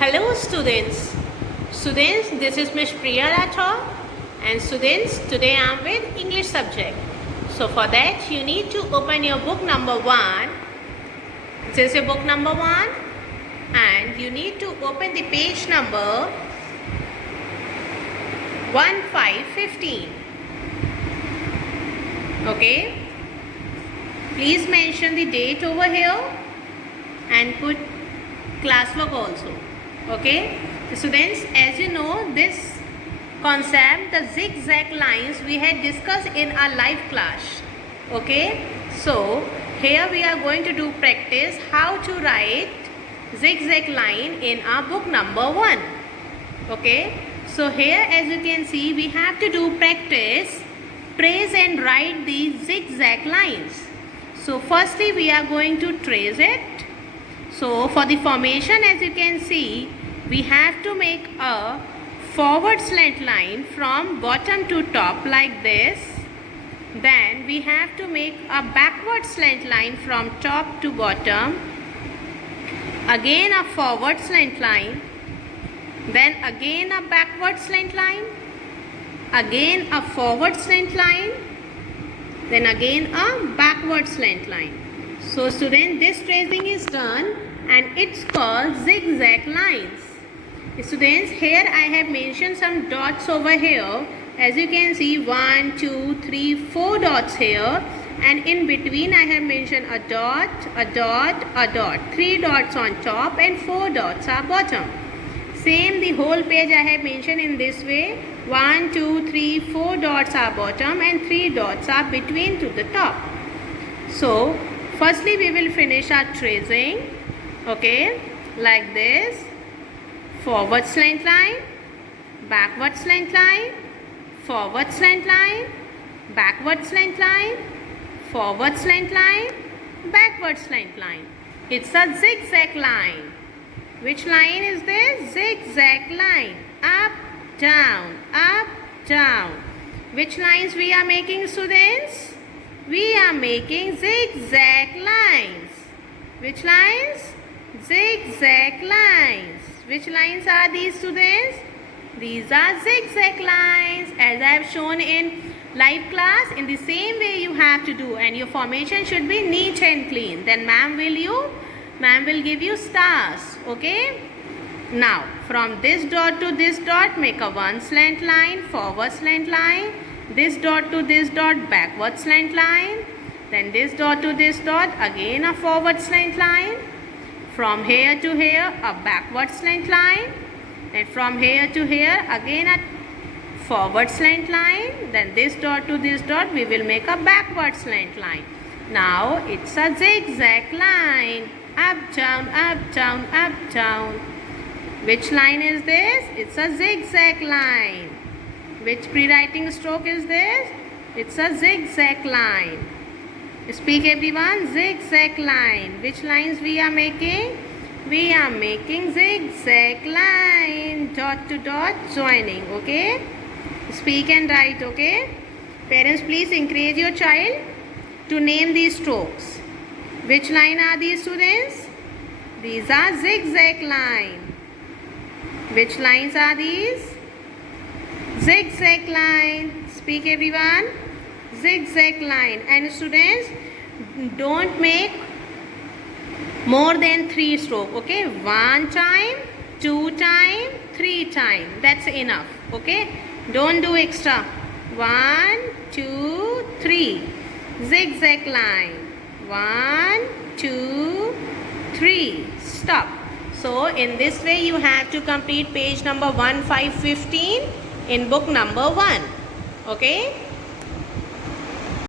Hello students. Students, this is Ms. Priya Rathore, and students, today I am with English subject. So for that you need to open your book number 1. This is your book number 1 and you need to open the page number 1515. Okay. Please mention the date over here and put classwork also. Okay, students, as you know, this concept, the zigzag lines, we had discussed in our live class. Okay, so here we are going to do practice how to write zigzag line in our book number 1. Okay, so here as you can see, we have to do practice, trace and write the zigzag lines. So firstly we are going to trace it. So for the formation, as you can see, we have to make a forward slant line from bottom to top like this. Then we have to make a backward slant line from top to bottom. Again a forward slant line. Then again a backward slant line. Again a forward slant line. Then again a backward slant line. So student, this tracing is done and it's called zigzag lines. Students, here I have mentioned some dots over here. As you can see, 1, 2, 3, 4 dots here, and in between I have mentioned a dot, a dot, a dot. 3 dots on top and 4 dots are bottom. Same, the whole page I have mentioned in this way. 1, 2, 3, 4 dots are bottom and 3 dots are between to the top. So firstly we will finish our tracing. Okay, like this. Forward slant line, backward slant line, forward slant line, backward slant line, forward slant line, backward slant line. It's a zigzag line. Which line is this? Zigzag line. Up, down, up, down. Which lines we are making, students? We are making zigzag lines. Which lines? Zigzag lines. Which lines are these, students? These are zigzag lines, as I have shown in live class. In the same way you have to do, and your formation should be neat and clean. Then ma'am will give you stars. Okay, now from this dot to this dot, make a one slant line, forward slant line. This dot to this dot, backward slant line. Then this dot to this dot, again a forward slant line. From here to here, a backward slant line. And from here to here, again a forward slant line. Then this dot to this dot, we will make a backward slant line. Now it's a zigzag line. Up, down, up, down, up, down. Which line is this? It's a zigzag line. Which pre-writing stroke is this? It's a zigzag line. Speak everyone, zigzag line. Which lines we are making? We are making zigzag line. Dot to dot joining. Okay? Speak and write. Okay? Parents, please encourage your child to name these strokes. Which line are these, students? These are zigzag line. Which lines are these? Zigzag line. Speak everyone. Zigzag line. And students, don't make more than 3 strokes. Okay, 1 time, 2 time, 3 time. That's enough. Okay, don't do extra. 1, 2, 3. Zigzag line. 1, 2, 3. Stop. So in this way you have to complete page number 1515 in book number 1. Okay.